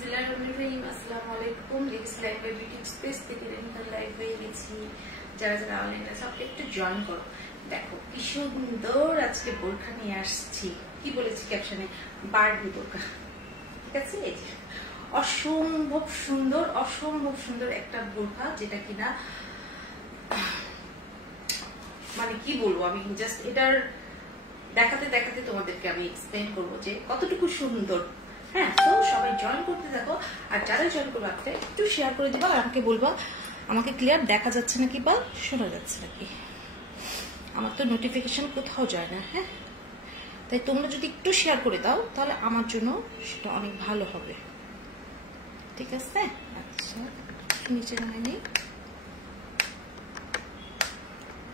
বিসমিল্লাহিররহমানিররহিম। আসসালামু আলাইকুম। Ladies life by beauty express থেকে রেন্টাল লাইফ বাই গেছি। যারা যারা অনলাইনে সব একটু জয়েন করো। দেখো কি সুন্দর আজকে বোরখা নিয়ে আসছি। কি বলেছি ক্যাপশনে? বারবি বোরখা। ঠিক আছে, এই যে অসম্ভব সুন্দর একটা বোরখা, যেটা কিনা মানে কি বলবো, আমি জাস্ট এটার দেখাতে দেখাতে তোমাদেরকে আমি এক্সপ্লেন করবো যে কতটুকু সুন্দর। হ্যাঁ, তো সবাই জয়েন করতে থাকো, আর যারা জয়েন করবো একটা একটু শেয়ার করে দিবা, আর আমাকে বলবা আমাকে ক্লিয়ার দেখা যাচ্ছে নাকি বা শোনা যাচ্ছে নাকি। আমার তো নোটিফিকেশন কোথাও যায় না। হ্যাঁ, তাই তোমরা যদি একটু শেয়ার করে দাও তাহলে আমার জন্য সেটা অনেক ভালো হবে। ঠিক আছে, আচ্ছা নিচে নামাই নেই,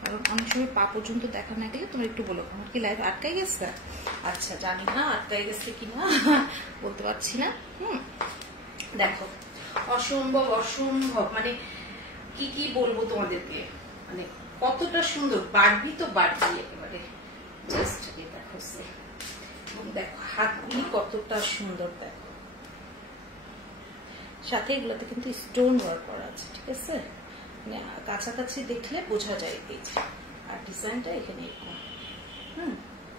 কারণ অনেক সময় পা পর্যন্ত দেখা না গেলে তোমরা একটু বলো আমার কি লাইভ আটকাই গেছে। আচ্ছা, জানি না আটকাই গেছে কিনা, বলতে পারছি না। দেখো অসম্ভব মানে কি বলবো তোমাদেরকে, মানে কতটা সুন্দর। বারবি তো বারবি একেবারে, জাস্ট দেখো। এবং দেখো হাতগুলি কতটা সুন্দর, দেখো সাথে এগুলোতে কিন্তু স্টোন ওয়ার্ক করা আছে। ঠিক আছে, মানে কাছাকাছি দেখলে বোঝা যায় এই যে। আর ডিজাইনটা এখানে এরকম,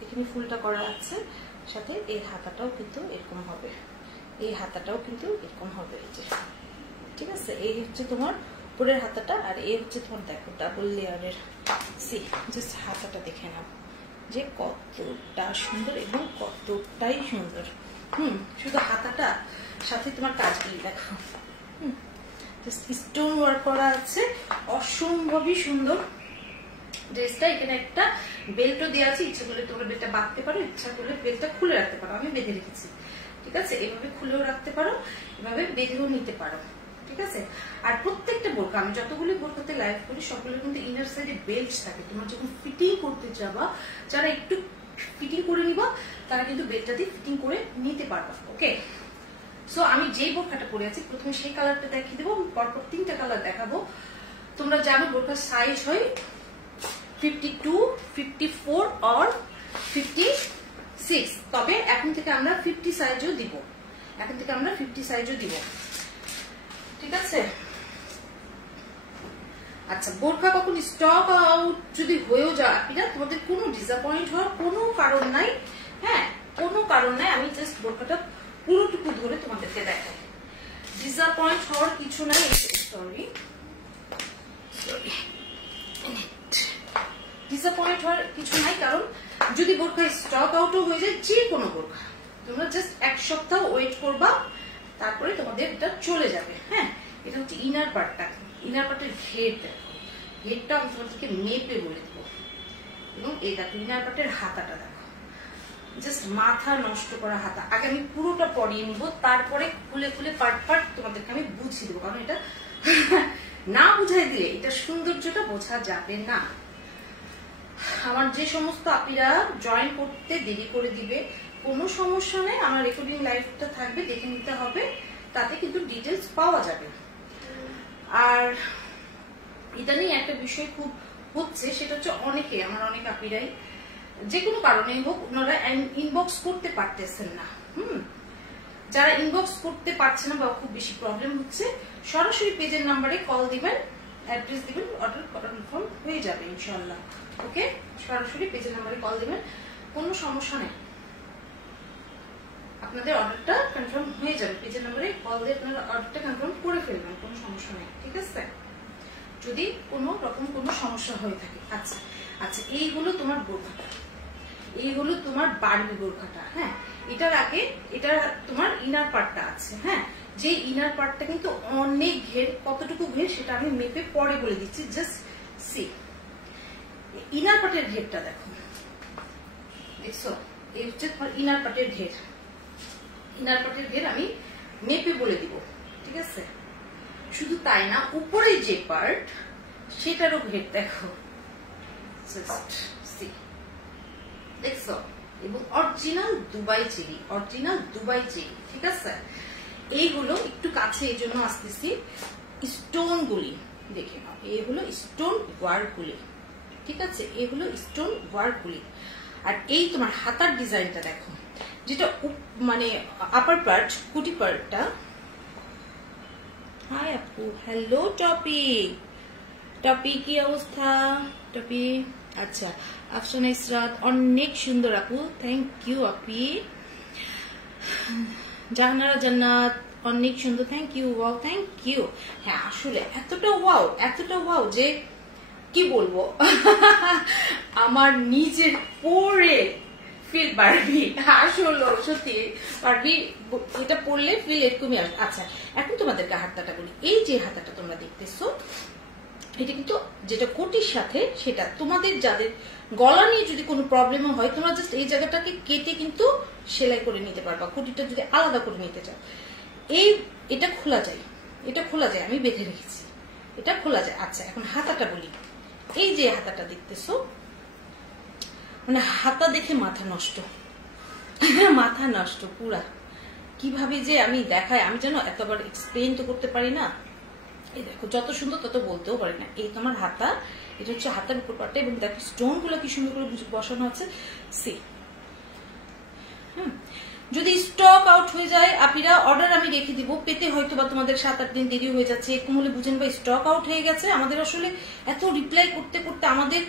এখানে ফুলটা করা আছে, সাথে এর হাতাটাও কিন্তু এরকম হবে, এই হাতাটাও কিন্তু এরকম হবে এই যে। ঠিক আছে, এই হচ্ছে তোমার উপরের হাতাটা, আর এই হচ্ছে তোমার দেখো ডাবল লেয়ারের। সি জাস্ট হাতাটা দেখে নাও যে কতটা সুন্দর এবং কতটাই সুন্দর। শুধু হাতাটা, সাথে তোমার কাজগুলি দেখো, স্টোন ওয়ার্ক করা আছে, অসম্ভবই সুন্দর ড্রেসটা। এখানে একটা বেল্টও দেওয়া আছে, ইচ্ছা করলে তোমরা বেল্টটা বাঁধতে পারো, ইচ্ছা করলে বেল্টটা খুলে রাখতে পারো। আমি বেঁধে রেখেছি। ঠিক আছে, এভাবে খুলেও রাখতে পারো, এভাবে বেঁধেও নিতে পারো। ঠিক আছে, আর প্রত্যেকটা বোরকা, আমি যতগুলি বোরকাতে লাইভ করি সবগুলো কিন্তু ইনার সাইডে বেল্ট থাকে। তোমরা যখন ফিটিং করতে যাবা, যারা একটু ফিটিং করে নিবা তারা কিন্তু বেল্টটা দিয়ে ফিটিং করে নিতে পারবা। ওকে, সো আমি যে বোরখাটা পরে আছি প্রথমে সেই কালারটা দেখিয়ে দেবো, পরপর তিনটা কালার দেখাবো। তোমরা জানো বোরখার সাইজ হয় 52, 54 আর 56। তবে এখন থেকে আমরা 50 সাইজও দিব, ঠিক আছে। আচ্ছা, বোরখা কখন স্টক আউট যদি হয়েও যায় আপনারা, তোমাদের কোনো ডিসঅ্যাপয়েন্ট হওয়ার কোনো কারণ নাই। হ্যাঁ, কোনো কারণ নাই। আমি জাস্ট বোরখাটা পুরোটুকু ধরে তোমাদেরকে দেখাই, ডিসঅ্যাপয়েন্ট হওয়ার কিছু নাই। ডিসঅ্যাপয়েন্ট হওয়ার কিছু নাই, কারণ যদি বোরখা স্টক আউটও হয়ে যায়, যে কোনো বোরখা, তোমরা জাস্ট এক সপ্তাহ ওয়েট করবা, তারপরে তোমাদের এটা চলে যাবে। হ্যাঁ, এটা হচ্ছে ইনার পার্টটা, ইনার পার্টের ঘের দেখো, ঘেরটা আমি তোমাদেরকে মেপে বলে দেবো। এবং এই দেখো ইনার পার্টের হাতাটা দেখো, জাস্ট মাথা নষ্ট করা হাতা। আগে আমি পুরোটা পরিয়ে নিব, তারপরে খুলে পার্ট তোমাদেরকে আমি বুঝিয়ে দেবো, কারণ এটা না বুঝাই দিলে এটা সৌন্দর্যটা বোঝা যাবে না। আমার যে সমস্ত আপীরা জয়েন করতে দেরি করে দিবে, কোনো সমস্যা নেই, আমার রেকর্ডিং লাইভটা থাকবে, দেখে নিতে হবে, তাতে কিন্তু ডিটেলস পাওয়া যাবে। আর এটা নিয়ে একটা বিষয় খুব হচ্ছে, সেটা হচ্ছে আমার অনেক আপীরাই যে কোনো কারণে হোক ওনারা ইনবক্স করতে পারতেছেন না। যারা ইনবক্স করতে পারছে না বা খুব বেশি প্রবলেম হচ্ছে, সরাসরি পেজের নাম্বারে কল দিবেন, অ্যাড্রেস দিবেন, অর্ডার কনফার্ম হয়ে যাবে ইনশাআল্লাহ। ওকে, সরাসরি পেজের নাম্বারে কল দিবেন, কোনো সমস্যা নেই, আপনাদের অর্ডারটা কনফার্ম হয়ে যাবে। পেজের নাম্বারে কল দিয়ে আপনারা অর্ডারটা কনফার্ম করে ফেলবেন, কোনো সমস্যা নেই। ঠিক আছে, যদি কোনো রকম কোনো সমস্যা হয়ে থাকে। আচ্ছা, এই হলো তোমার বোরখাটা, এই হলো তোমার বারবি বোরখাটা। হ্যাঁ, এটার আগে এটা তোমার ইনার পার্টটা আছে। হ্যাঁ, যে ইনার পার্টটা কিন্তু অনেক ঘের, কতটুকু ঘের সেটা আমি মেপে পরে বলে দিচ্ছি। জাস্ট সি ইনার পার্টের ঘেরটা দেখো, দেখছো, এই হচ্ছে তোমার ইনার পার্টের ঘের। ইনার পার্টের ঘের আমি মেপে বলে দিব। ঠিক আছে, শুধু তাই না, উপরে যে পার্ট সেটারও ঘের দেখো, জাস্ট সি, দেখছো, এবং অরিজিনাল দুবাই চেরি। ঠিক আছে, এইগুলো একটু কাছে এই জন্য আসতেছি, স্টোন গুলি দেখে নাও, এইগুলো স্টোন ওয়ার্ক গুলি। ঠিক আছে, এগুলো স্টোন ওয়ার্ক গুলি। আর এই তোমার হাতার ডিজাইনটা দেখো, যেটা মানে আপার পার্ট, কুটি পার্টটা হাই আপু, হ্যালো টপি। টপি কি অবস্থা টপি? আচ্ছা, আফসানা ইসরাত অনেক সুন্দর আপু, থ্যাংক ইউ আপি। জাহানারা জান্নাত অনেক সুন্দর, thank you. Wow, thank you. হ্যাঁ আসলে এতটা ওয়াও যে কি বলবো আমার নিজের পরে ফিল পারবি, আসলে সত্যি পারবি, এটা পড়লে ফিল এরকমই আসবে। আচ্ছা, এখন তোমাদেরকে হাতাটা বলি। এই যে হাতাটা তোমরা দেখতেছো, এটা কিন্তু যেটা কোটির সাথে, সেটা তোমাদের যাদের গলা নিয়ে যদি কোনো প্রবলেম হয়, তোমরা জাস্ট এই জায়গাটাকে কেটে কিন্তু সেলাই করে নিতে পারবা, কোটিটা যদি আলাদা করে নিতে চাও। এটা খোলা যায়, আমি বেঁধে রেখেছি, এটা খোলা যায়। আচ্ছা, এখন হাতাটা বলি। এই যে হাতাটা দেখতেছো, মানে হাতা দেখে মাথা নষ্ট পুরা। কিভাবে যে আমি দেখাই, আমি জানো এতবার এক্সপ্লেন তো করতে পারি না। এই দেখো, যত সুন্দর তত বলতেও পারি না। এই তোমার হাতা, এটা হচ্ছে হাতার উপর পাটে, এবং দেখো স্টোন গুলো কি সুন্দর করে বসানো আছে। সি যদি স্টক আউট হয়ে যায় আপিরা, অর্ডার আমি রেখে দিব, পেতে হয়তো বা তোমাদের 7-8 দিন দেরি হয়ে যাচ্ছে, এরকম হলে বুঝেন বা স্টক আউট হয়ে গেছে। আমাদের আসলে এত রিপ্লাই করতে করতে আমাদের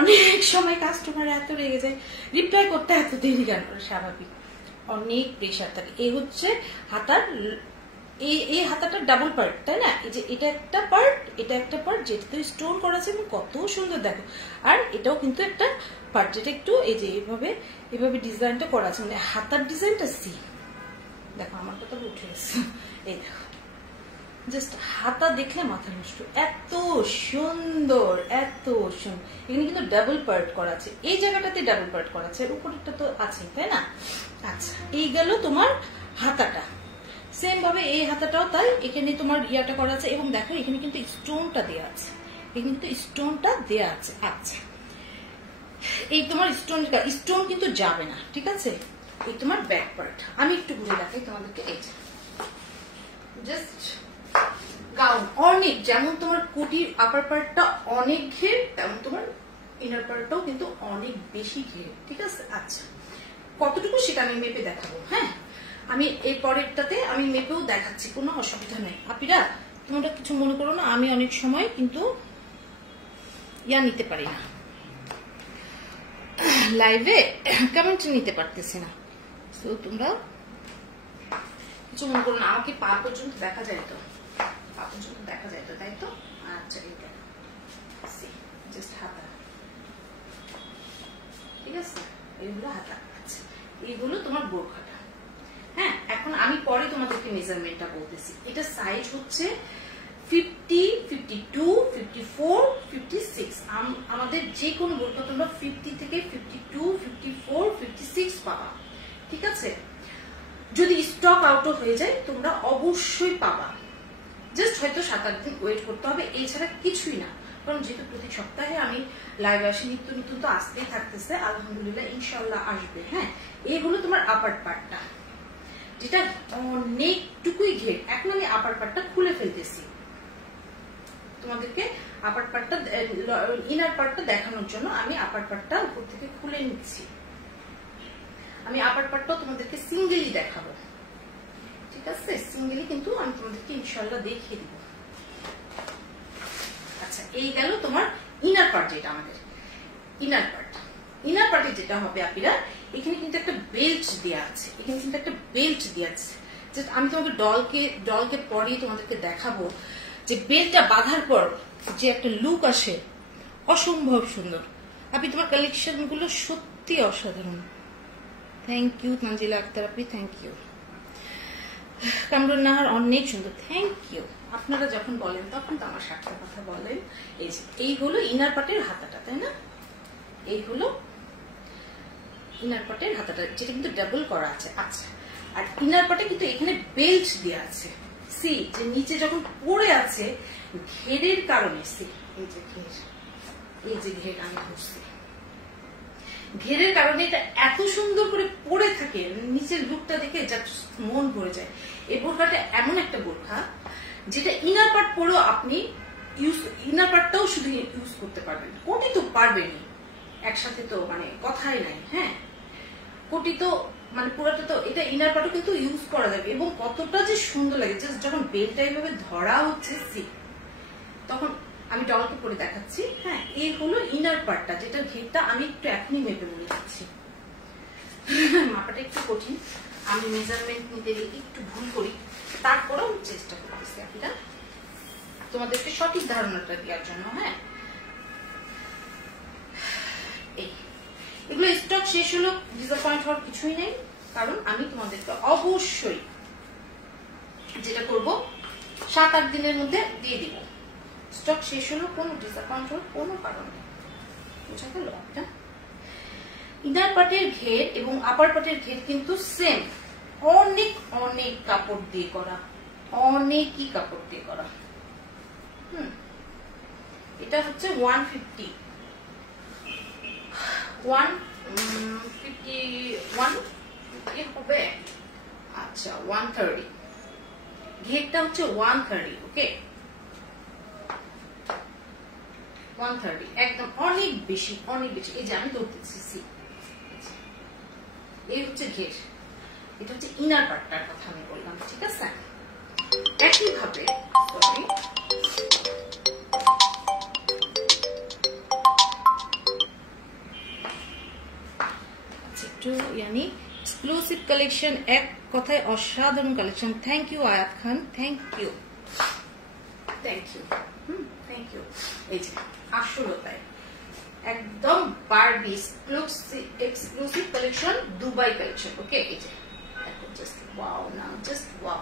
অনেক সময় কাস্টমার এত রেগে যায়, রিপ্লাই করতে এত দেরি কেন, স্বাভাবিক, অনেক প্রেশার থাকে। এই হচ্ছে হাতার, এই হাতাটা ডাবল পার্ট, তাই না? এই যে এটা একটা পার্ট যেটাতে স্টোন করা আছে এবং কত সুন্দর দেখো, আর এটাও কিন্তু একটা পার্ট যেটা একটু এই যে এভাবে ডিজাইনটা করা আছে, মানে হাতার ডিজাইনটা সি দেখো, আমার কথা উঠে গেছে। এই দেখো, জাস্ট হাতা দেখলে মাথা নষ্ট, এত সুন্দর। এখানে কিন্তু ডাবল পার্ট করা আছে, এই জায়গাটাতে ডাবল পার্ট করা আছে, উপরেরটা তো আছে, তাই না? আচ্ছা, এই গেল তোমার হাতাটা। সেম ভাবে এই হাতাটাও তাই, এখানে তোমার ইয়াটা করা আছে, এবং দেখো এখানে কিন্তু স্টোনটা দেওয়া আছে, আচ্ছা, এই তোমার স্টোন কিন্তু যাবে না, ঠিক আছে? এই তোমার ব্যাক পার্ট আমি একটু ঘুরে দেখাই তোমাদেরকে। এই যে জাস্ট গাউন, অনেক, যেমন তোমার কোটির আপার পার্টটা অনেক ঘের, তেমন তোমার ইনার পার্টটাও কিন্তু অনেক বেশি ঘের, ঠিক আছে? আচ্ছা, কতটুকু সেটা আমি মেপে দেখাবো। হ্যাঁ, আমি এই পরেরটাতে আমি মেপেও দেখাচ্ছি, কোনো অসুবিধা নেই আপিরা, তোমরা কিছু মনে করো না। আমি অনেক সময় কিন্তু নিতে পারি না, লাইভে কমেন্ট নিতে পারতেছি না, তো তোমরা কিছু মনে করো না। আমাকে পা পর্যন্ত দেখা যায় তো, তাই তো? আচ্ছা, এটা জাস্ট হাতা, ঠিক আছে? এইগুলো হাতা। আচ্ছা, এইগুলো তোমার বোরখাটা। হ্যাঁ, এখন আমি পরে তোমাদেরকে মেজারমেন্টটা বলতেছি। এটা সাইজ হচ্ছে 50, 52, 54, 56। আমাদের যে কোনো বোরখা তোমরা 50 থেকে 52, 54, 56 পাবা, ঠিক আছে? যদি স্টক আউটও হয়ে যায় তোমরা অবশ্যই পাবা, জাস্ট হয়তো 7-8 দিন ওয়েট করতে হবে, এছাড়া কিছুই না। কারণ যেহেতু প্রতি সপ্তাহে আমি লাইভ আসি, নিত্য তো আসতেই থাকতেছে, আলহামদুলিল্লাহ, ইনশাল্লাহ আসবে। হ্যাঁ, এই হলো তোমার আপার পার্টটা, যেটা অনেকটুকুই ঘের। এখন আমি আপার পার্টটা খুলে ফেলতেছি তোমাদেরকে, আপার পার্টটা, ইনার পার্টটা দেখানোর জন্য আমি আপার পার্টটা উপর থেকে খুলে নিচ্ছি। আমি আপার পার্টটাও তোমাদেরকে সিঙ্গেলি দেখাবো, ঠিক আছে? সিঙ্গেলি কিন্তু আমি তোমাদেরকে ইনশাল্লাহ দেখিয়ে দিব। আচ্ছা, এই গেল তোমার ইনার পার্ট, যেটা আমাদের ইনার পার্টে যেটা হবে আপিরা, এখানে কিন্তু একটা বেল্ট দেওয়া আছে, আমি তোমাকে ডলকে পরে তোমাদেরকে দেখাবো যে বেল্টটা বাঁধার পর যে একটা লুক আসে, অসম্ভব সুন্দর। আপনি তোমার কালেকশন গুলো সত্যি অসাধারণ। থ্যাংক ইউ মঞ্জিলা আক্তার আপনি, থ্যাংক ইউ। কামরুন নাহার অনেক সুন্দর, থ্যাংক ইউ। আপনারা যখন বলেন তখন তো আমার সাথে কথা বলেন। এই হলো ইনার পার্টের হাতাটা, তাই না? এই হলো ইনার পার্টের হাতাটা, যেটা কিন্তু ডাবল করা আছে। আচ্ছা, আর ইনার পার্টে কিন্তু এখানে বেল্ট দেওয়া আছে, সি যে নিচে যখন পড়ে আছে ঘেরের কারণে, সি এই যে ঘের আমি ধরছি, ঘেরের কারণে এটা এত সুন্দর করে পড়ে থাকে, নিচের লুকটা দেখে যা মন ভরে যায়। এই বোরখাটা এমন একটা বোরখা যেটা ইনার পার্ট পরেও আপনি ইনার পার্টটাও শুধু ইউজ করতে পারবেন, কোটি তো পারবেনই একসাথে, তো মানে কথাই নাই। হ্যাঁ, কোটি তো মানে পুরোটা তো এটা ইনার পার্টও কিন্তু ইউজ করা যাবে এবং কতটা যে সুন্দর লাগে। জাস্ট যখন বেলটা এইভাবে ধরা হচ্ছে তখন আমি ডলকে করে দেখাচ্ছি। হ্যাঁ, এই হলো ইনার পার্টটা, যেটা ঘেরটা আমি একটু এখনই মেপে বলে দিচ্ছি। মাপাটা একটু কঠিন, আমি মেজারমেন্ট নিতে একটু ভুল করি, তারপরেও চেষ্টা করতেছি আপনারা তোমাদেরকে সঠিক ধারণাটা দেওয়ার জন্য। হ্যাঁ, এগুলো স্টক শেষ হলো, ডিসঅ্যাপয়েন্ট হওয়ার কিছুই নেই, কারণ আমি তোমাদেরকে অবশ্যই যেটা করব 7-8 দিনের মধ্যে দিয়ে দিব। স্টক শেষ হলো, কোনো ডিসঅ্যাপয়েন্ট হওয়ার কোনো কারণ নেই। বুঝা গেল? এটা ইনার পার্টের ঘের এবং আপার পার্টের ঘের কিন্তু সেম, অনেক অনেক কাপড় দিয়ে করা, অনেকই কাপড় দিয়ে করা। এটা হচ্ছে 150 হবে। আচ্ছা, 130 ঘেরটা হচ্ছে 130। ওকে, 130 একদম অনেক বেশি, অনেক বেশি। এই যে আমি ধরতেছি, এই হচ্ছে ঘের, এটা হচ্ছে ইনার পার্টটার কথা আমি বললাম। ঠিক আছে, একইভাবে এক্সক্লুসিভ কালেকশন, এক কথায় অসাধারণ collection. Thank you Ayat Khan, thank you, thank you, thank you. এই যে আসলতায় একদম Barbie exclusive collection, Dubai collection. Okay, এই যে জাস্ট ওয়াও না, জাস্ট ওয়াও।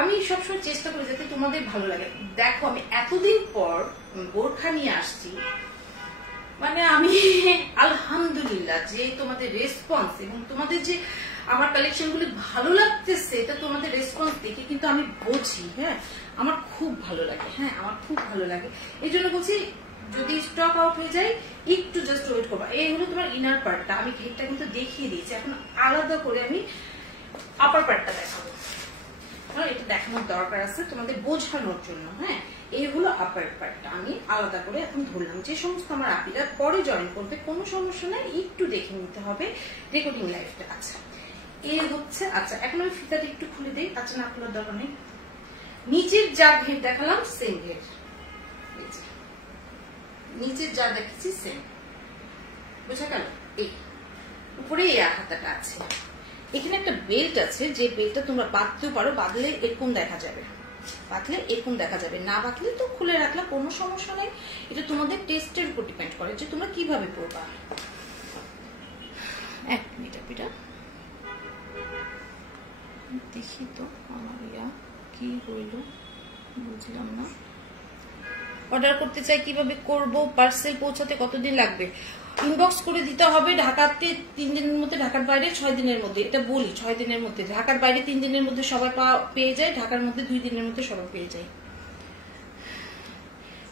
আমি সবসময় চেষ্টা করি যাতে তোমাদের ভালো লাগে। দেখো, আমি এতদিন পর বোরখা নিয়ে আসছি, মানে আমি আলহামদুলিল্লাহ যে তোমাদের রেসপন্স এবং তোমাদের যে আমার কালেকশন গুলি ভালো লাগতেছে, এটা তোমাদের রেসপন্স দেখে কিন্তু আমি বুঝি। হ্যাঁ, আমার খুব ভালো লাগে। হ্যাঁ, আমার খুব ভালো লাগে, এই জন্য বলছি যদি স্টক আউট হয়ে যায় একটু জাস্ট ওয়েট করবা। এই হলো তোমার ইনার পার্টটা, আমি ঘেরটা কিন্তু দেখিয়ে দিয়েছি। এখন আলাদা করে আমি আপার পার্টটা দেখাবো, এটা দেখানোর দরকার আছে তোমাদের বোঝানোর জন্য। হ্যাঁ, এই হলো আপার পার্টটা, আমি আলাদা করে এখন ধরলাম। যে সমস্ত আমার আপিরা পরে জয়েন করবে কোনো সমস্যা নাই, একটু দেখে নিতে হবে রেকর্ডিং লাইভটা। আচ্ছা, এই হচ্ছে, আচ্ছা এখন আমি ফিতাটা একটু খুলে দিই। আচ্ছা, না খোলার দরকার নেই। নিচের যা ঘের দেখালাম সেম ঘের, নিচের যা দেখেছি সেম, বুঝা গেল? এই উপরে এই হাতাটা আছে, এখানে একটা বেল্ট আছে, যে বেল্টটা তোমরা বাঁধতেও পারো, বাঁধলে এরকম দেখা যাবে, বাঁধলে এরকম দেখা যাবে, না বাঁধলে তো খুলে রাখলে কোনো সমস্যা নেই। এটা তোমাদের টেস্টের উপর ডিপেন্ড করে যে তোমরা কিভাবে পরবা। এক মিনিট পিটা দেখি তো আমার কি হইল, বুঝলাম না। অর্ডার করতে চাই, কিভাবে করব? পার্সেল পৌঁছাতে কতদিন লাগবে? ইনবক্স করে দিতে হবে। ঢাকাতে 3 দিনের মধ্যে, ঢাকার বাইরে 6 দিনের মধ্যে। এটা বলি 6 দিনের মধ্যে, ঢাকার বাইরে 3 দিনের মধ্যে সবাই পেয়ে যায়, ঢাকার মধ্যে 2 দিনের মধ্যে সবাই পেয়ে যায়।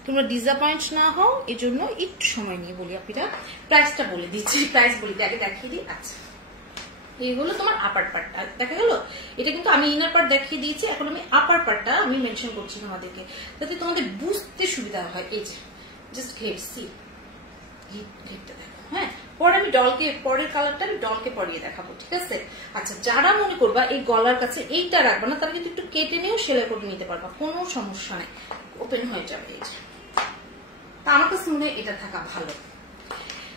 তোমরা ডিসঅ্যাপয়েন্ট না হও এজন্য একটু সময় নিয়ে বলি। আপনারা প্রাইসটা বলে দিচ্ছি, প্রাইস বলি, আগে দেখিয়ে দিই। আচ্ছা, এই হলো তোমার আপার পার্টটা, দেখা গেল? এটা কিন্তু আমি ইনার পার্ট দেখিয়ে দিয়েছি, এখন আমি আপার পার্টটা আমি মেনশন করছি তোমাদেরকে, যাতে তোমাদের বুঝতে সুবিধা হয়। এই যে জাস্ট ঘের, সি ঘেরটা দেখো। হ্যাঁ, পরে আমি ডলকে, পরের কালারটা আমি ডলকে পরিয়ে দেখাবো। ঠিক আছে? আচ্ছা, যারা মনে করবা এই গলার কাছে এইটা রাখবা না, তারা কিন্তু একটু কেটে নিয়েও সেলাই করে নিতে পারবা, কোনো সমস্যা নেই, ওপেন হয়ে যাবে। এই যে তা আমার কাছে মনে হয় এটা থাকা ভালো।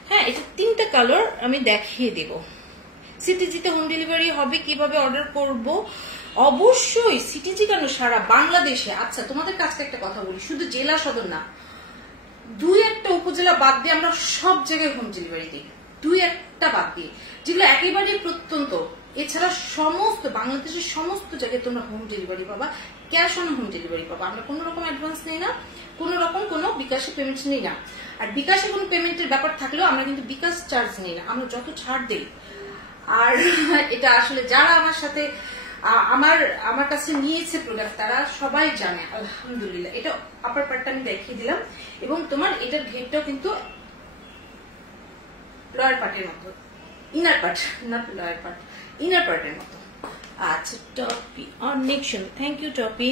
হ্যাঁ, এটা 3টা কালার আমি দেখিয়ে দেব। সিটিজিতে হোম ডেলিভারি হবে, কিভাবে অর্ডার করব? অবশ্যই সিটিজি কেন, সারা বাংলাদেশে। আচ্ছা, তোমাদের কাছে একটা কথা বলি, শুধু জেলা সদর না, 2-1টা উপজেলা বাদ দিয়ে আমরা সব জায়গায় হোম ডেলিভারি দিই, 2-1টা বাদ দিয়ে, যেগুলো একেবারে প্রত্যন্ত। এছাড়া সমস্ত বাংলাদেশের সমস্ত জায়গায় তোমরা হোম ডেলিভারি পাবা, ক্যাশ অন হোম ডেলিভারি পাবা। আমরা কোনো রকম অ্যাডভান্স নেই না, কোনো রকম কোনো বিকাশে পেমেন্ট নেই না। আর বিকাশে কোনো পেমেন্টের ব্যাপার থাকলেও আমরা কিন্তু বিকাশ চার্জ নেই না, আমরা যত ছাড় দেই। আর এটা আসলে যারা আমার সাথে আমার কাছে নিয়েছে প্রোডাক্ট, তারা সবাই জানে আলহামদুলিল্লাহ। এটা আপার পার্টটা আমি দেখিয়ে দিলাম, এবং তোমার এটার ঘেরটাও কিন্তু লয়ার পার্টের মতো, ইনার পার্ট না, লয়ার পার্ট ইনার পার্টের মতো। আচ্ছা, টপি অনেক সুন্দর, থ্যাংক ইউ টপি।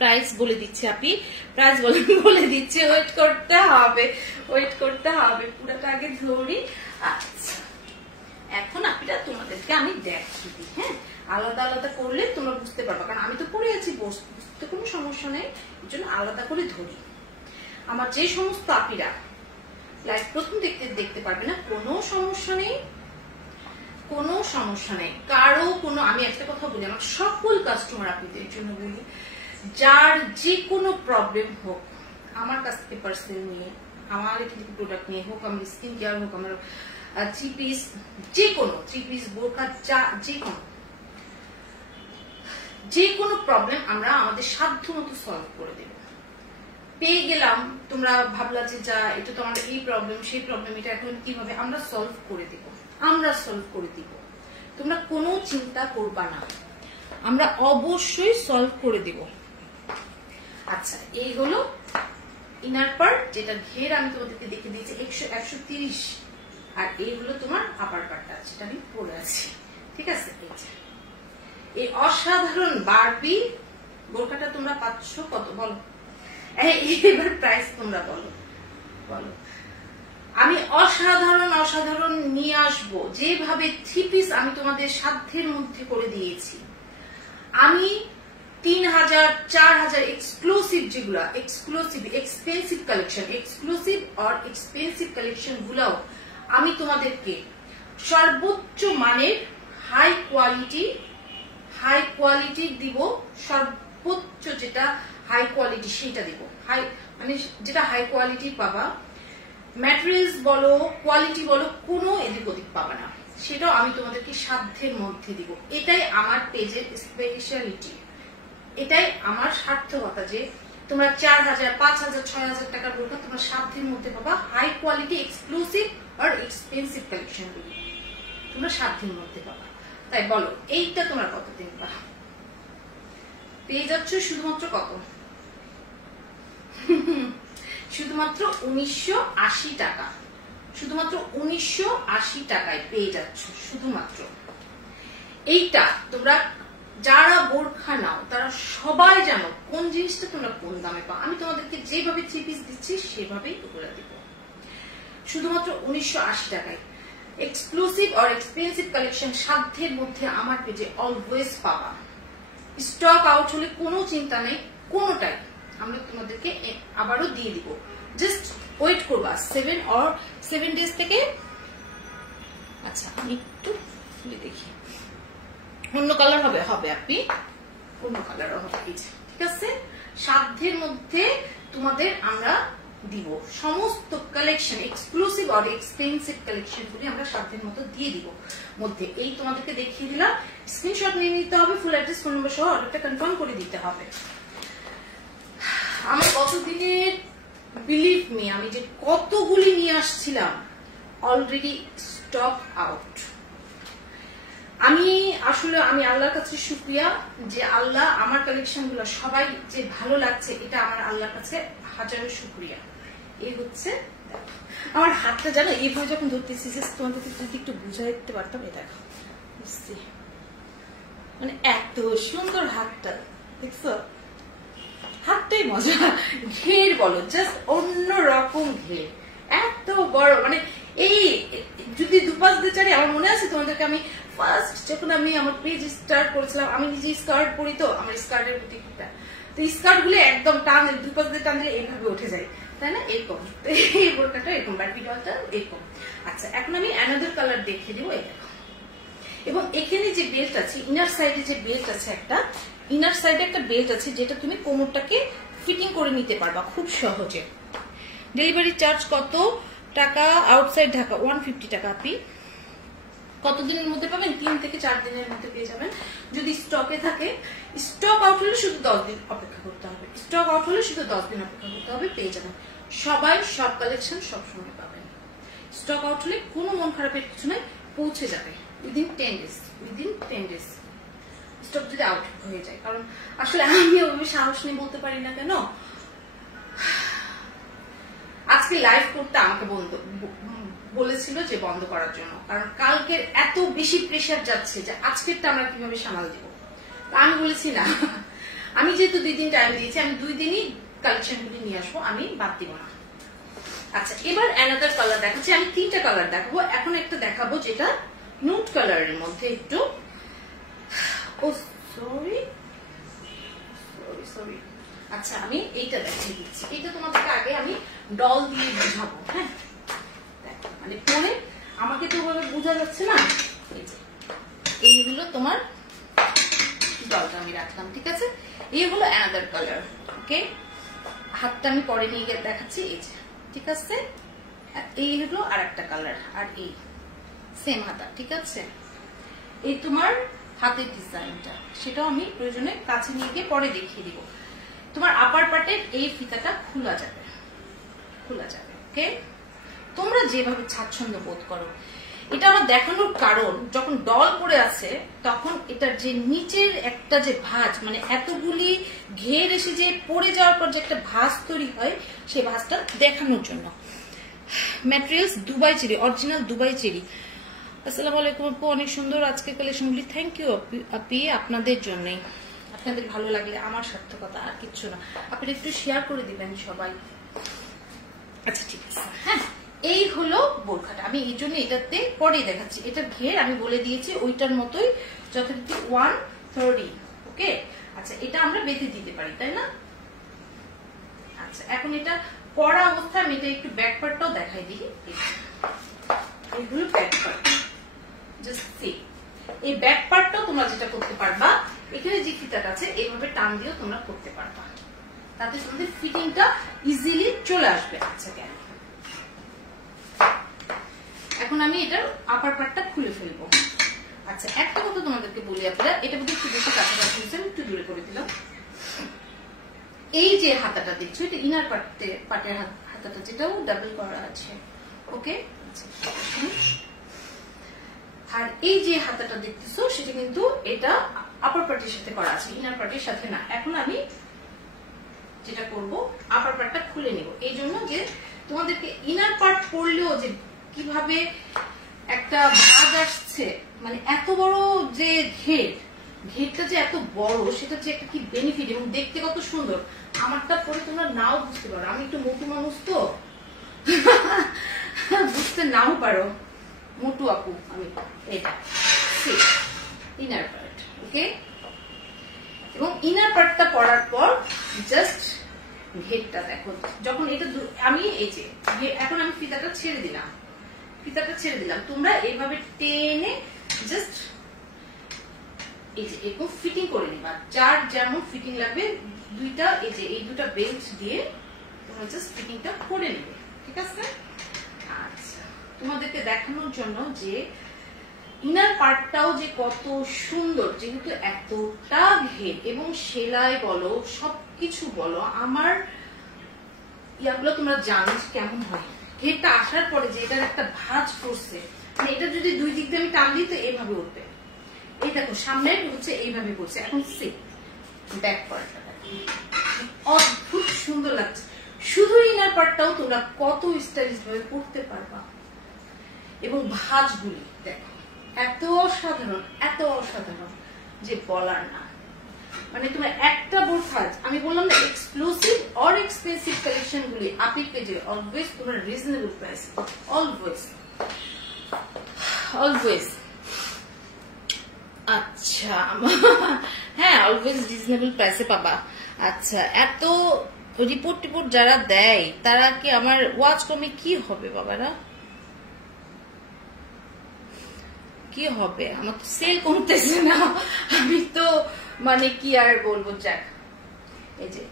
প্রাইস বলে দিচ্ছি আপনি, প্রাইস বলে দিচ্ছি, ওয়েট করতে হবে, ওয়েট করতে হবে, পুরোটা আগে ধরি। আচ্ছা, এখন আপনারা তোমাদেরকে আমি দেখিয়ে দিই। হ্যাঁ, আলাদা আলাদা করলে তোমরা বুঝতে পারবা, কারণ আমি তো পরে আছি, বুঝতে কোনো সমস্যা নেই, এর জন্য আলাদা করে ধরি। আমার যে সমস্ত আপিরা লাইভ প্রথম দেখতে পারবে না, কোনো সমস্যা নেই, কোনো সমস্যা নেই কারো কোনো। আমি একটা কথা বলি, আমার সকল কাস্টমার আপিদের জন্য বলি, যার যে কোনো প্রবলেম হোক আমার কাছ থেকে পার্সেল নিয়ে, আমার এখান থেকে প্রোডাক্ট নিয়ে হোক, আমার স্কিন কেয়ার হোক, আমার 3 পিস, যে কোনো 3 পিস বোরকা, যে কোনো প্রবলেম আমরা আমাদের সাধ্য মতো সলভ করে দেব। পেয়ে গেলাম, তোমরা ভাবলা যে যা এটা তো আমার এই প্রবলেম সেই প্রবলেম, এটা এখন কিভাবে আমরা সলভ করে দেব, আমরা সলভ করে দিব, তোমরা কোনো চিন্তা করবা না, আমরা অবশ্যই সলভ করে দেব। আচ্ছা, এই হলো ইনার পার্ট, যেটা ঘের আমি তোমাদেরকে দেখে দিয়েছি 130, আর এই হলো তোমার আপার পার্টটা, যেটা আমি পরে আছি। ঠিক আছে, এই অসাধারণ বারবি বোরকাটা তোমরা পাচ্ছ কত বলো? এবার প্রাইস তোমরা বলো। আমি অসাধারণ নিয়ে আসবো, যেভাবে 3 পিস আমি তোমাদের সাধ্যের মধ্যে করে দিয়েছি। আমি 3000, 4000 এক্সক্লুসিভ, যেগুলা এক্সপেন্সিভ কালেকশন গুলাও আমি তোমাদেরকে সর্বোচ্চ মানের হাই কোয়ালিটি দিব। সর্বোচ্চ যেটা হাই কোয়ালিটি সেটা দিব, মানে যেটা হাই কোয়ালিটি পাবা, ম্যাটেরিয়ালস বলো, কোয়ালিটি বলো, কোনো এদিক ওদিক পাবা না, সেটাও আমি তোমাদেরকে সাধ্যের মধ্যে দিব। এটাই আমার পেজের স্পেশালিটি, এটাই আমার সার্থকতা, যে তোমরা 4000, 5000, 6000 টাকার বোরকা তোমরা সাধ্যের মধ্যে পাবা। হাই কোয়ালিটি এক্সক্লুসিভ আর এক্সপেন্সিভ কালেকশন গুলি তোমরা সাধ্যের মধ্যে পাবা। তাই বলো, এইটা তোমরা কত দিন পেয়ে যাচ্ছ? শুধুমাত্র কত? শুধুমাত্র 1980 টাকা, শুধুমাত্র 1980 টাকায় পেয়ে যাচ্ছ। শুধুমাত্র এইটা তোমরা যারা বোরখা নাও তারা সবাই জানো কোন জিনিসটা তোমরা কোন দামে পাও। আমি তোমাদেরকে যেভাবে 3 পিস দিচ্ছি সেভাবেই ওগুলা দিব, শুধুমাত্র 1980 টাকায়। এক্সক্লুসিভ আর এক্সপেন্সিভ কালেকশন সাধ্যের মধ্যে আমার পেজে অলওয়েজ পাবা। স্টক আউট হলে কোনো চিন্তা নেই, কোনোটাই আমরা তোমাদেরকে আবারও দিয়ে দিব, জাস্ট ওয়েট করবা 7 ডেজ থেকে। আচ্ছা, আমি একটু দেখি, অন্য কালার হবে আপনি, অন্য কালারও হবে, ঠিক আছে। সাধ্যের মধ্যে তোমাদের আমরা দিব সমস্ত কালেকশন, এক্সক্লুসিভ আর এক্সপেন্সিভ কালেকশন গুলি আমরা সাধ্যের মতো দিয়ে দিব মধ্যে। এই তোমাদেরকে দেখিয়ে দিলাম, স্ক্রিনশট নিয়ে নিতে হবে, ফুল অ্যাড্রেস, ফোন নম্বর সহ অর্ডারটা কনফার্ম করে দিতে হবে। আমার কতদিনের, বিলিভ মি, আমি যে কতগুলি নিয়ে আসছিলাম, অলরেডি স্টক আউট। আমি আল্লাহর কাছে শুকরিয়া যে আল্লাহ আমার কালেকশন গুলো সবাই যে ভালো লাগছে, এটা আমার আল্লাহর কাছে হাজারো শুকরিয়া। এই হচ্ছে আমার হাতটা, জানো এইভাবে যখন ধরতেছি, তোমাদের যদি একটু বুঝাই দিতে পারতাম, এটা বুঝছি, মানে এত সুন্দর হাতটা, দেখছো? হাতটাই মজা, ঘের বলো, জাস্ট অন্যরকম ঘের, এত বড়, মানে এই যদি 2-5 আমার মনে আছে তোমাদেরকে আমি ফার্স্ট যখন আমি আমার পেজ স্টার্ট করেছিলাম, আমি নিজে স্কার্ট পরি, তো আমার স্কার্টের বুটিকটা, তো স্কার্ট গুলো একদম টান 2-5 দিয়ে টান দিলে এইভাবে উঠে যায়, তাই না? এরকম এই বোরকাটা এরকম, বারবি ডলটা এরকম। আচ্ছা, এখন আমি অ্যানাদার কালার দেখিয়ে দিব, এই দেখো। এবং এখানে যে বেল্ট আছে, ইনার সাইডে যে বেল্ট আছে, একটা ইনার সাইডে একটা বেল্ট আছে, যেটা তুমি কোমরটাকে ফিটিং করে নিতে পারবা খুব সহজে। ডেলিভারি চার্জ কত টাকা? আউটসাইড ঢাকা 150 টাকা। আপনি কতদিনের মধ্যে পাবেন? 3 থেকে 4 দিনের মধ্যে পেয়ে যাবেন, যদি স্টকে থাকে। স্টক আউট হলে শুধু 10 দিন অপেক্ষা করতে হবে, স্টক আউট হলে শুধু 10 দিন অপেক্ষা করতে হবে, পেয়ে যাবেন। সবাই সব কালেকশন সবসময় পাবেন। স্টক আউট হলে কোনো মন খারাপের কিছু নাই, পৌঁছে যাবে উইদিন 10 ডেজ। স্টক যদি আউট হয়ে যায়, কারণ আসলে আমি ওভাবে সাহস নিয়ে বলতে পারি না কেন, আজকে লাইভ করতে আমাকে বলেছিল যে বন্ধ করার জন্য, কারণ কালকের এত বেশি প্রেশার যাচ্ছে যে আজকেরটা আমরা কিভাবে সামাল দিব। আমি বলেছি না, আমি যেহেতু 2 দিন টাইম দিয়েছি, আমি 2 দিনই কালেকশন গুলি নিয়ে আসবো, আমি বাদ দিব না। আচ্ছা, এবার অ্যানাদার কালার দেখাচ্ছি, আমি 3টা কালার দেখাবো। এখন একটা দেখাবো যেটা নুট কালারের মধ্যে একটু, ও সরি সরি সরি, আচ্ছা আমি এইটা দেখিয়ে দিচ্ছি। এটা তোমাদেরকে আগে আমি ডল দিয়ে বুঝাবো। হ্যাঁ দেখো, মানে পরে আমাকে তো ওভাবে বোঝা যাচ্ছে না। এই যে এইগুলো তোমার ডলটা আমি রাখলাম, ঠিক আছে। এই হলো অ্যানাদার কালার। ওকে, হাতটা আমি পরে নিয়ে গিয়ে দেখাচ্ছি। এই যে ঠিক আছে, এই হলো আর একটা কালার, আর এই সেম হাতা, ঠিক আছে। এই তোমার হাতের ডিজাইনটা, সেটাও আমি প্রয়োজনে কাছে নিয়ে গিয়ে পরে দেখিয়ে দিব। তোমার আপার পার্টের এই ফিতাটা খোলা যাবে, খোলা যাবে। ওকে, তোমরা যেভাবে স্বাচ্ছন্দ্য বোধ করো। এটা আমার দেখানোর কারণ, যখন ডল পরে আছে তখন এটার যে নিচের একটা যে ভাঁজ, মানে এতগুলি ঘের এসে যে পড়ে যাওয়ার পর যে একটা ভাঁজ তৈরি হয়, সেই ভাঁজটা দেখানোর জন্য। Materials Dubai cherry, original Dubai cherry. আসসালামু আলাইকুম আপু, অনেক সুন্দর আজকে কালেকশনগুলি। থ্যাংক ইউ আপি, আপনাদের জন্যই। আপনাদের ভালো লাগলে আমার সার্থকতা, আর কিচ্ছু না। আপনি একটু শেয়ার করে দিবেন সবাই। আচ্ছা ঠিক আছে। হ্যাঁ, এই হলো বোরখাটা। আমি এই জন্য এটাতে পরে দেখাচ্ছি। এটা ঘের আমি বলে দিয়েছি ওইটার মতোই যথারীতি 130। ওকে, আচ্ছা এটা আমরা বেঁধে দিতে পারি, তাই না? আচ্ছা এখন এটা পরা অবস্থায় আমি এটা একটু ব্যাক পার্টটাও দেখাই দিই। এইগুলো ব্যাক পার্ট, জাস্ট সি। এই ব্যাক পার্টটাও তোমরা যেটা করতে পারবা, এখানে যে ফিতাটা আছে এইভাবে টান দিয়েও তোমরা করতে পারবা, তাতে তোমাদের ফিটিংটা ইজিলি চলে আসবে। আচ্ছা কেন, এখন আমি এটার আপার পার্টটা খুলে ফেলবো। আচ্ছা একটা কথা তোমাদেরকে বলি, আপনারা এটা বোধহয় একটু বেশি কাছাকাছি হয়েছে, একটু দূরে করে দিলাম। এই যে হাতাটা দেখছো, এটা ইনার পার্টের হাতাটা, যেটাও ডাবল করা আছে। ওকে, আর এই যে হাতাটা দেখতেছো সেটা কিন্তু এটা আপার পার্টের সাথে করা আছে, ইনার পার্টের সাথে না। এখন আমি যেটা করব, আপার পার্টটা খুলে নিব, এই জন্য যে তোমাদেরকে ইনার পার্ট পরলেও যে কিভাবে একটা ভাঁজ আসছে, মানে এত বড় যে ঘেরটা যে এত বড়, সেটা যে একটা কি বেনিফিট এবং দেখতে কত সুন্দর। আমারটা পরে তোমরা নাও বুঝতে পারো, আমি একটু মোটু মানুষ তো বুঝতে নাও পারো, মোটু আপু আমি। এটা ইনার পার্ট। ওকে, এবং ইনার পার্টটা পরার পর জাস্ট ঘেরটা দেখো, যখন এটা আমি এই যে এখন আমি ফিতাটা ছেড়ে দিলাম, তোমরা এইভাবে টেনে জাস্ট এই যে এরকম ফিটিং করে নিবা, যার যেমন ফিটিং লাগবে। দুইটা এই যে এই দুটা বেল্ট দিয়ে তোমরা জাস্ট ফিটিংটা করে নেবে, ঠিক আছে। আচ্ছা তোমাদেরকে দেখানোর জন্য যে ইনার পার্টটাও যে কত সুন্দর, যেহেতু এতটা ঘের এবং সেলাই বলো সবকিছু বলো, আমার ইয়াগুলো তোমরা জানো কেমন হয়। ঘেরটা আসার পরে যে এটার একটা ভাঁজ পড়ছে, মানে এটা যদি দুই দিক দিয়ে আমি টান দিই তো এইভাবে উঠবে। এই দেখো সামনে হচ্ছে এইভাবে পড়ছে। এখন ব্যাক পার্টটা অদ্ভুত সুন্দর লাগছে। শুধু ইনার পার্টটাও তোমরা কত স্টাইলিশ ভাবে করতে পারবা, এবং ভাঁজগুলি দেখো এত অসাধারণ যে বলার না। মানে তোমার একটা বোরখা, আমি বললাম না এক্সক্লুসিভ অর এক্সপেন্সিভ কালেকশন গুলি আপনি পেজে অলওয়েজ তোমার রিজনেবল প্রাইস, অলওয়েজ। আচ্ছা হ্যাঁ, অলওয়েজ রিজনেবল প্রাইসে পাবা। আচ্ছা এত রিপোর্ট যারা দেয় তারা কি আমার ওয়াচ কমে কি হবে বাবারা, কি হবে? আমার তো সেল কমতেছে না, আমি তো মানে কি আর বলবো। যাক এই যে,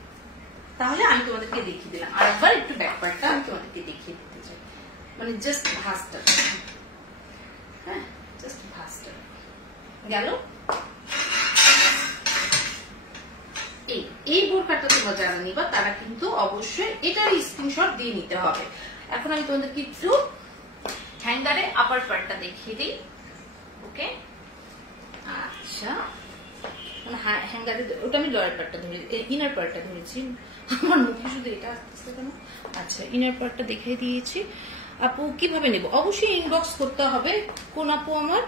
তাহলে আমি তোমাদেরকে দেখিয়ে দিলাম। আর একবার একটু ব্যাক পার্টটা আমি তোমাদেরকে দেখিয়ে দিতে চাই, মানে জাস্ট ভাঁজটা। হ্যাঁ জাস্ট ভাঁজটা গেল। এই বোরখাটা তোমরা যারা নিবা তারা কিন্তু অবশ্যই এটার স্ক্রিনশট দিয়ে নিতে হবে। এখন আমি তোমাদেরকে একটু হ্যাঙ্গারে আপার পার্টটা দেখিয়ে দিই। ওকে, আচ্ছা হ্যাঙ্গারে ওটা আমি লোয়ার পার্টটা ধরে, ইনার পার্টটা ধরেছি, আমার মুখে শুধু এটা আসতেছে কেন। আচ্ছা ইনার পার্টটা দেখিয়ে দিয়েছি। আপু কিভাবে নেব? অবশ্যই ইনবক্স করতে হবে। কোন আপু? আমার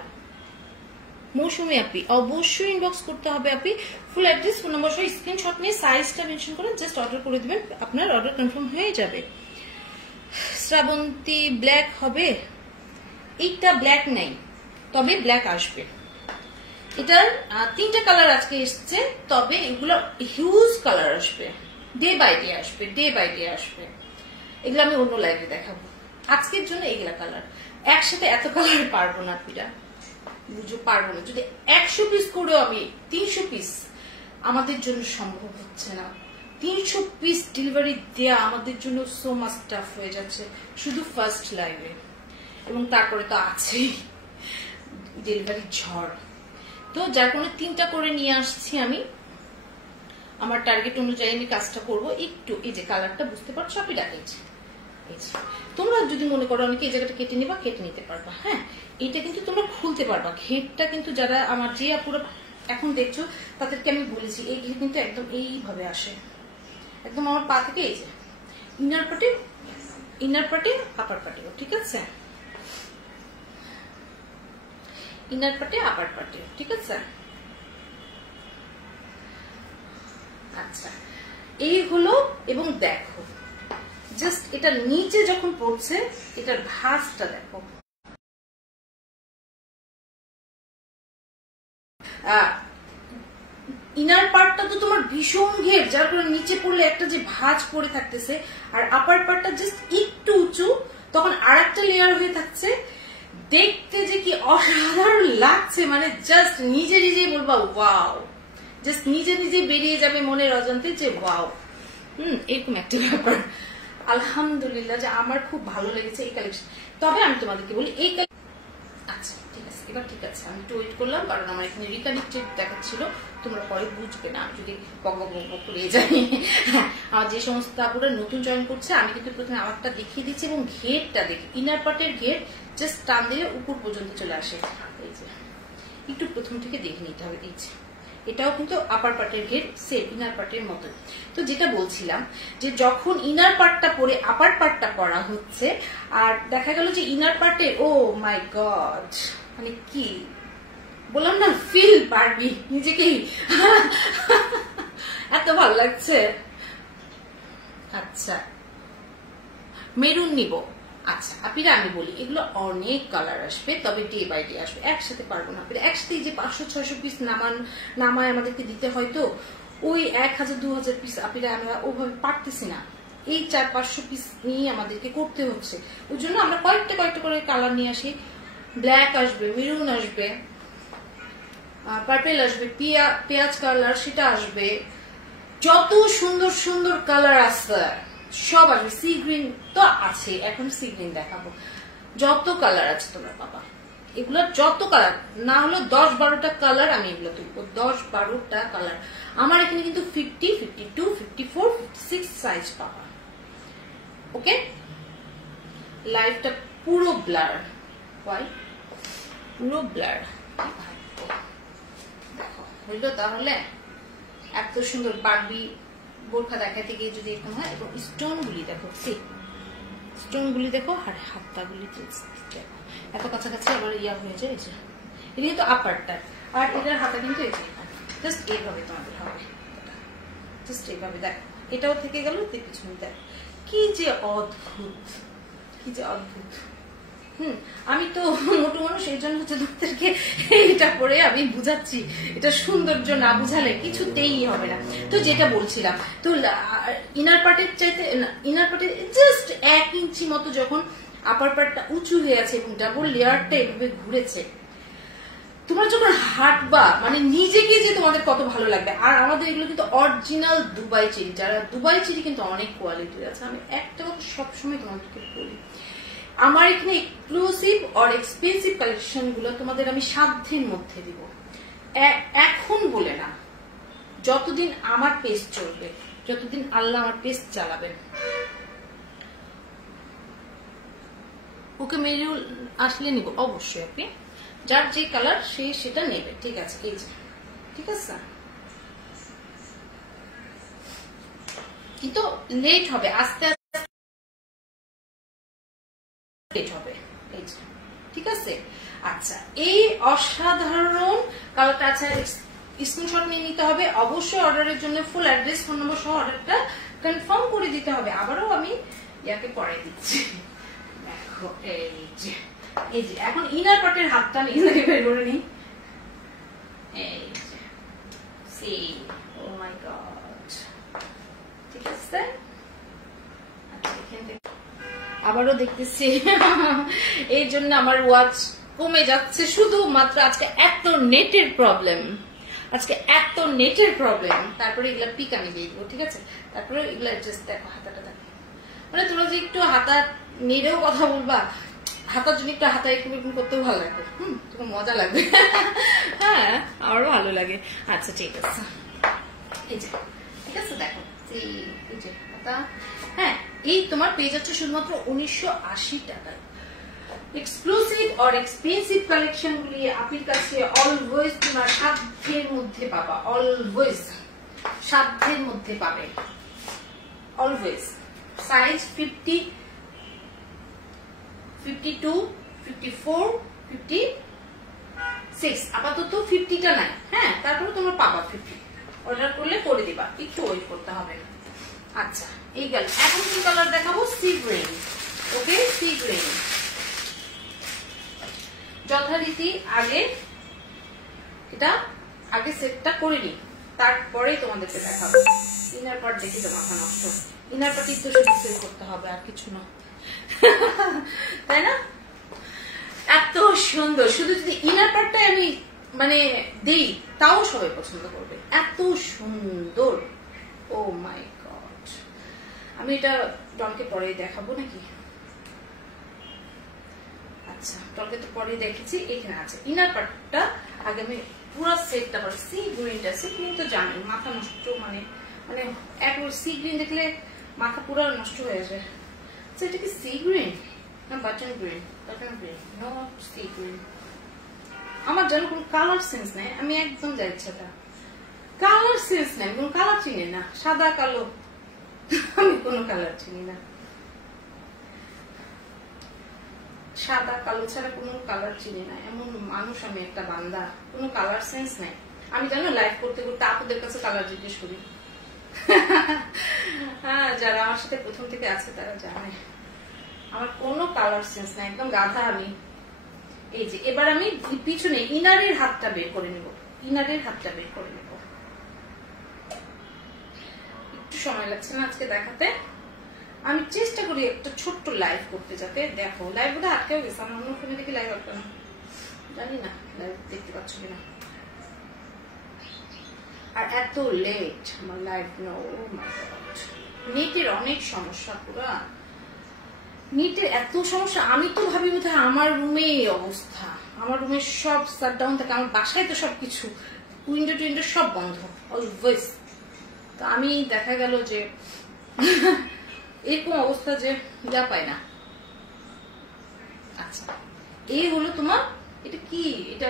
মৌসুমী আপি, অবশ্যই ইনবক্স করতে হবে। আপনি ফুল অ্যাড্রেস, ফোন নম্বর সহ স্ক্রিনশট নিয়ে সাইজটা মেনশন করে জাস্ট অর্ডার করে দিবেন, আপনার অর্ডার কনফার্ম হয়ে যাবে। শ্রাবন্তী ব্ল্যাক হবে? এইটা ব্ল্যাক নাই, তবে ব্ল্যাক আসবে। এটার 3টা কালার আজকে এসছে, তবে এগুলো হিউজ কালার আসবে, ডে বাই ডে আসবে, ডে বাই ডে আসবে। এগুলো আমি অন্য লাইভে দেখাবো। আজকের জন্য এগুলা কালার, একসাথে এত কালার পারবো না পিরা, বুঝো পারবো না। যদি 100 পিস করেও আমি 300 পিস আমাদের জন্য সম্ভব হচ্ছে না। 300 পিস ডেলিভারি দেয়া আমাদের জন্য সো মাচ টাফ হয়ে যাচ্ছে, শুধু ফার্স্ট লাইভে। এবং তারপরে তো আছেই ডেলিভারি ঝড়। তো যার কোনো 3টা করে নিয়ে আসছি আমি, আমার টার্গেট অনুযায়ী আমি কাজটা করবো। একটু এই যে কালারটা বুঝতে পারছো আপনি ডাকেছি, তোমরা যদি মনে করো অনেকে এই জায়গাটা কেটে নিবা, কেটে নিতে পারবা। হ্যাঁ, এটা কিন্তু তোমরা খুলতে পারবা। ঘেরটা কিন্তু যারা আমার যে আপুরা এখন দেখছো তাদেরকে আমি বলেছি, এই ঘের কিন্তু একদম এইভাবে আসে, একদম আমার পা থেকে এই যে ইনার পার্টি আপার পার্টিও, ঠিক আছে, ইনার পার্টি আপার পার্টি, ঠিক আছে। আচ্ছা, এই হলো। এবং দেখো জাস্ট এটা নিচে যখন পড়ছে, এটার ভাঁজটা দেখো, ইনার পার্টটা তো তোমার ভীষণ ঘের, যার কারণে নিচে পড়লে একটা যে ভাঁজ পড়ে থাকতেছে, আর আপার পার্টটা জাস্ট একটু উঁচু, তখন আর একটা লেয়ার হয়ে থাকছে। দেখতে যে কি অসাধারণ লাগছে, মানে জাস্ট নিজে নিজেই বলবা ওয়াও, জাস্ট নিজে নিজে বেরিয়ে যাবে মনের অজান্তে যে ওয়াও। এরকম একটা ব্যাপার। আলহামদুলিল্লাহ যে আমার খুব ভালো লেগেছে এই কালেকশন। তবে আমি তোমাদেরকে বলি এই আচ্ছা ঠিক আছে, এবার ঠিক আছে, আমি একটু ওয়েট করলাম, কারণ আমার এখানে রিকানেক্টেড দেখাচ্ছিল, তোমরা পরে বুঝবে না আমি যদি বক বক বক করে যাই। আমার যে সমস্ত আপুরা নতুন জয়েন করছে, আমি কিন্তু প্রথমে আমারটা দেখিয়ে দিচ্ছি, এবং ঘেরটা দেখি, ইনার পার্টের ঘের জাস্ট টান দিলে উপর পর্যন্ত চলে আসে। এই যে একটু প্রথম থেকে দেখে নিতে হবে। এই যে এটাও কিন্তু আপার পার্টের ঘের সেম ইনার পার্টের মতো। তো যেটা বলছিলাম যে যখন ইনার পার্টটা পরে আপার পার্টটা করা হচ্ছে, আর দেখা গেল যে ইনার পার্টে ও মাই গড, মানে কি বললাম না, ফিল পারবি নিজেকেই, এত ভালো লাগছে। আচ্ছা, মেরুন নিব। আচ্ছা আপিরা আমি বলি, এগুলো অনেক কালার আসবে, তবে ডে বাই ডে আসবে, একসাথে পারবো না আপিরা। একসাথে যে 500-600 পিস নামায় আমাদেরকে দিতে হয়, তো ওই 1000-2000 পিস আপিরা আমরা ওভাবে পারতেছি না। এই 400-500 পিস নিয়ে আমাদেরকে করতে হচ্ছে। ওই জন্য আমরা কয়েকটা করে কালার নিয়ে আসি। ব্ল্যাক আসবে, মেরুন আসবে, পার্পেল আসবে, পেঁয়াজ কালার সেটা আসবে, যত সুন্দর সুন্দর কালার আছে সব আসবে। সি গ্রিন তো আছে, এখন সি গ্রিন দেখাবো। যত কালার আছে তোমরা পাবা, এগুলো যত কালার না হলো 10-12টা কালার আমি এগুলো তুলবো, 10-12টা কালার। আমার এখানে কিন্তু 50, 52, 54, 56 সাইজ পাবা। ওকে, লাইভটা পুরো ব্লার, পুরো ব্লার। দেখো হইলো তাহলে, এত সুন্দর বারবি বোরখা দেখাতে গিয়ে যদি এরকম হয়। এবং স্টোন গুলি দেখো, স্টোন গুলি দেখো, আর হাতটা গুলি দেখো, এত কাছাকাছি আবার ইয়া হয়ে যায়। এটা কিন্তু আপারটা, আর এটার হাতা কিন্তু জাস্ট এইভাবে তোমাদের হবে, জাস্ট এইভাবে দেখো, এটাও থেকে গেল, পিছনে দেখো কি যে অদ্ভুত, কি যে অদ্ভুত। আমি তো মোটো মানুষ, এই জন্য হচ্ছে তোমাদেরকে এটা পরে আমি বুঝাচ্ছি। এটা সৌন্দর্য না বুঝালে কিছুতেই হবে না। তো যেটা বলছিলাম, তো ইনার পার্টের চাইতে ইনার পার্টের জাস্ট 1 ইঞ্চি মতো যখন আপার পার্টটা উঁচু হয়ে আছে এবং ডাবল লেয়ারটা এভাবে ঘুরেছে, তোমরা যখন হাঁটবা মানে নিজেকে যে তোমাদের কত ভালো লাগবে। আর আমাদের এগুলো কিন্তু অরিজিনাল দুবাই চেরি, যারা দুবাই চেরি কিন্তু অনেক কোয়ালিটির আছে। আমি একটা কথা সবসময় তোমাদেরকে বলি, আমার এখানে এক্সক্লুসিভ আর এক্সপেন্সিভ কালেকশন গুলো তোমাদের আমি সাধ্যের মধ্যে দিব, এখন বলে না, যতদিন আমার পেজ চলবে, যতদিন আল্লাহ আমার পেজ চালাবেন। ওকে মেরুল আসলে নিব অবশ্যই, আপনি যার যে কালার সে সেটা নেবে, ঠিক আছে। এই যে ঠিক আছে, কিন্তু লেট হবে, আস্তে আস্তে লেট হবে, এই যে ঠিক আছে। আচ্ছা, এই অসাধারণ কালারটা, আচ্ছা স্ক্রিনশট নিয়ে নিতে হবে অবশ্যই। অর্ডারের জন্য ফুল অ্যাড্রেস, ফোন নম্বর সহ অর্ডারটা কনফার্ম করে দিতে হবে। আবারও আমি ইয়াকে পরে দিচ্ছি, দেখো এই যে এই যে এখন ইনার পার্টের হাতটা নিয়ে বের করে নিই। এই যে সি, ও মাই গড, ঠিক আছে। আবারও দেখতেছি এই জন্য আমার ওয়াচ কমে যাচ্ছে শুধুমাত্র আজকে এত নেটের প্রবলেম, তারপরে এগুলা পিক আমি দিয়ে দিবো, ঠিক আছে। তারপরে এগুলা জাস্ট দেখো হাতাটা দেখো, মানে তোমরা যে একটু হাতা নেড়েও কথা বলবা, হাতার জন্য একটু হাতা একটু করতেও ভালো লাগবে, তোমার মজা লাগবে। হ্যাঁ আমারও ভালো লাগে। আচ্ছা ঠিক আছে, এই যে ঠিক আছে দেখো এই যে হাতা। হ্যাঁ এই তোমার পেয়ে যাচ্ছে শুধুমাত্র 1980 টাকায়। এক্সক্লুসিভ আর এক্সপেন্সিভ কালেকশন গুলি আপনার কাছে অলওয়েজ তোমার সাধ্যের মধ্যে পাবা, অলওয়েজ সাধ্যের মধ্যে পাবে, অলওয়েজ। সাইজ 50, 52, 54, 56, আপাতত 50টা নাই। হ্যাঁ তারপরে তোমার পাবা 50, অর্ডার করলে করে দিবা, একটু ওয়েট করতে হবে। আচ্ছা এই গেল। এখন কি কালার দেখাবো? Sea green. Okay sea green যথারীতি আগে এটা আগে সেটটা করে নি, তারপরেই তোমাদেরকে দেখাবো। ইনার পার্ট দেখি তো মাথা নষ্ট, ইনার পার্টই তো শুধু সেট করতে হবে আর কিছু না, তাই না? এত সুন্দর, শুধু যদি ইনার পার্টটাই আমি মানে দেই তাও সবাই পছন্দ করবে, এত সুন্দর। ও মাই গড, আমি এটা ডনকে পরে দেখাবো নাকি? আচ্ছা ডনকে তো পরে দেখেছি, এখানে আছে ইনার পার্টটা। আগে আমি পুরো সেটটা পারি। সি গ্রিনটা, সি গ্রিন তো জানি মাথা নষ্ট, মানে মানে একবার সি গ্রিন দেখলে মাথা পুরো নষ্ট হয়ে যায়। আচ্ছা এটা কি সি গ্রিন না button green? Button green, no sea green. আমার যেন কোনো কালার সেন্স নাই, আমি একদম যাচ্ছি না, কালার সেন্স নাই, কোনো কালার চিনি না, সাদা কালো আমি কোনো কালার চিনি না, সাদা কালো ছাড়া কোনো কালার চিনি না, এমন মানুষ আমি, একটা বান্দা, কোনো কালার সেন্স নাই। আমি জানো লাইভ করতে করতে আপনাদের কাছে কালার জিজ্ঞেস করি। হ্যাঁ যারা আমার সাথে প্রথম থেকে আছে তারা জানে আমার কোনো কালার সেন্স নাই, একদম গাধা আমি। এই যে এবার আমি পিছনে ইনারের হাতটা বের করে নেব, ইনারের হাতটা বের করে নেব। একটু সময় লাগছে না আজকে দেখাতে, আমি চেষ্টা করি একটা ছোট্ট লাইভ করতে, যাতে দেখো লাইভ বোধ আটকেও গেছে আমার অন্য ফোনে দেখি লাইভ আটকে না, জানি না লাইভ দেখতে পাচ্ছ কিনা। আর এত লেট আমার লাইভ, নো নেটের অনেক সমস্যা, পুরা নেটের এত সমস্যা। আমি তো ভাবি বোধহয় আমার রুমে এই অবস্থা, আমার রুমে সব শাটডাউন থাকে, আমার বাসায় তো সবকিছু উইন্ডো টুইন্ডো সব বন্ধ অলওয়েজ। তো আমি দেখা গেল যে এরকম অবস্থা যে যা পাই না। আচ্ছা এই হলো তোমার, এটা কি, এটা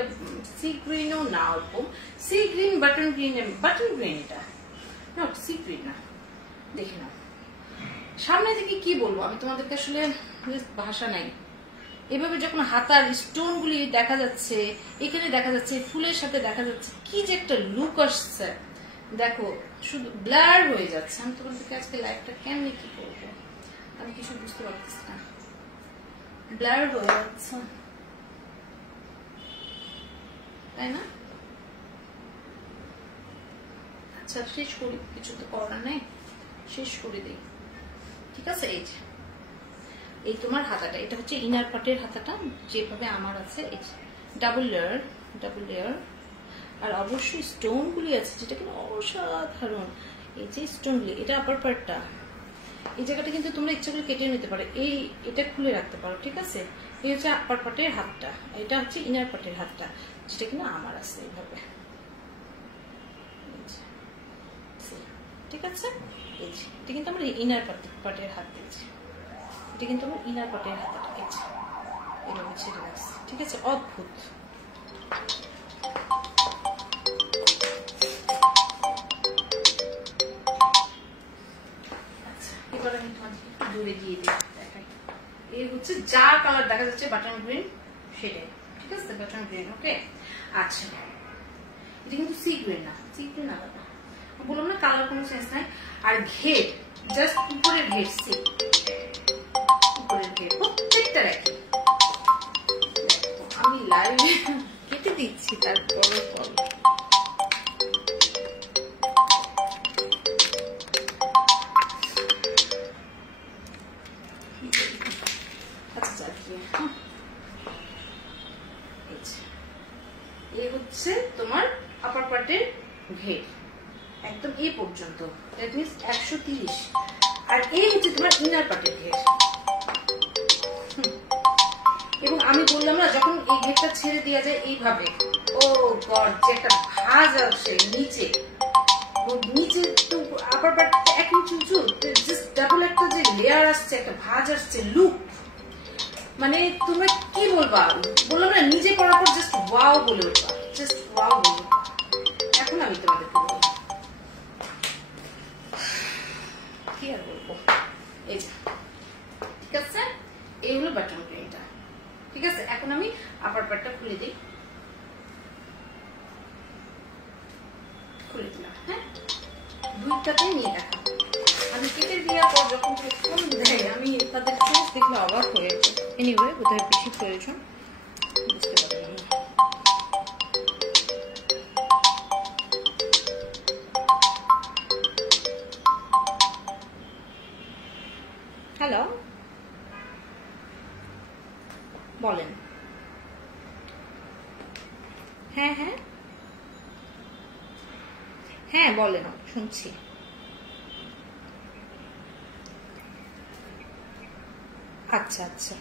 সি গ্রিনও না, ওরকম sea green button green, button green এটা না, সি গ্রিন না, দেখে নাও। সামনে থেকে কি বলবো আমি তোমাদেরকে, আসলে ভাষা নাই। এভাবে যখন হাতার স্টোন গুলি দেখা যাচ্ছে, এখানে দেখা যাচ্ছে ফুলের সাথে দেখা যাচ্ছে, কি যে একটা লুক আসছে দেখো, শুধু ব্লার হয়ে যাচ্ছে। আমি তোমাদেরকে আজকে লাইভটা কেমনি কি করবো আমি কিছু বুঝতে পারতেছি না, ব্লার হয়ে যাচ্ছে, তাই না? আচ্ছা শেষ করি, কিছু তো করার নেই, শেষ করে দিই, ঠিক আছে। এই যে এই তোমার হাতাটা, এটা হচ্ছে ইনার পার্টের হাতাটা যেভাবে আমার আছে, ডাবল লেয়ার, ডাবল লেয়ার। আর অবশ্যই স্টোন গুলি আছে যেটা কিন্তু অসাধারণ। এই যে স্টোন গুলি, এটা আপার পার্টটা, এই জায়গাটা কিন্তু তোমরা ইচ্ছা করে কেটে নিতে পারো, এই এটা খুলে রাখতে পারো, ঠিক আছে। এই হচ্ছে আপার পার্টের হাতটা, এটা হচ্ছে ইনার পার্টের হাতটা যেটা কিন্তু আমার আছে এইভাবে, ঠিক আছে। এই যে এটা কিন্তু আমার ইনার পার্টের হাত দিয়েছে, এটা কিন্তু আমার ইনার পার্টের হাতটা, এই যে এভাবে ছেড়ে রাখছে, ঠিক আছে। অদ্ভুত। এবার আমি তোমাকে দূরে দিয়ে দিই, দেখাই। এই হচ্ছে যা কালার দেখা যাচ্ছে বাটন গ্রিন সেটাই, ঠিক আছে, বাটন গ্রিন। ওকে আচ্ছা এটা কিন্তু সি গ্রিন না, সি গ্রিন আলাদা, বললাম না কালার কোনো সেন্স নাই। আর ঘের জাস্ট উপরের ঘের, সি উপরের ঘের প্রত্যেকটা রাখি, লাইভে কেটে দিচ্ছি, তারপরে কল। আচ্ছা এই হচ্ছে তোমার আপার পার্টের ঘের, একদম এই পর্যন্ত, দ্যাট মিনস 130। আর এই হচ্ছে তোমার ইনার পার্টের ঘের। এবং আমি বললাম না, যখন এই ঘেরটা ছেড়ে দেওয়া যায় এইভাবে, ও গড, যে একটা ভাঁজ আসে নিচে, নিচে তো আপার পার্টটা এক ইঞ্চ উঁচু, জাস্ট ডাবল একটা যে লেয়ার আসছে, একটা ভাঁজ আসছে, লুক, মানে তোমরা কি বলবা, বললাম না নিজে করার পর জাস্ট ওয়াও বলে উঠবা, জাস্ট ওয়াও বলে উঠবা। এখন আমি তোমাদেরকে বলবো কি আর বলবো, এই যে ঠিক আছে, এই হলো বাটন প্রিন্টটা, ঠিক আছে। এখন আমি আপার পার্টটা খুলে দিই, খুলে দিলাম। হ্যাঁ, দুইটাতেই নিয়ে দেখা, আমি কেটে দেওয়ার পর যখন ফোন দেয় আমি তাদের সাইজ দেখলে অবাক হয়েছে। এনিওয়ে, কোথায় বেশি প্রয়োজন বুঝতে পারলাম না। হ্যালো, বলেন। হ্যাঁ হ্যাঁ হ্যাঁ, বলেন, শুনছি। আচ্ছা আচ্ছা।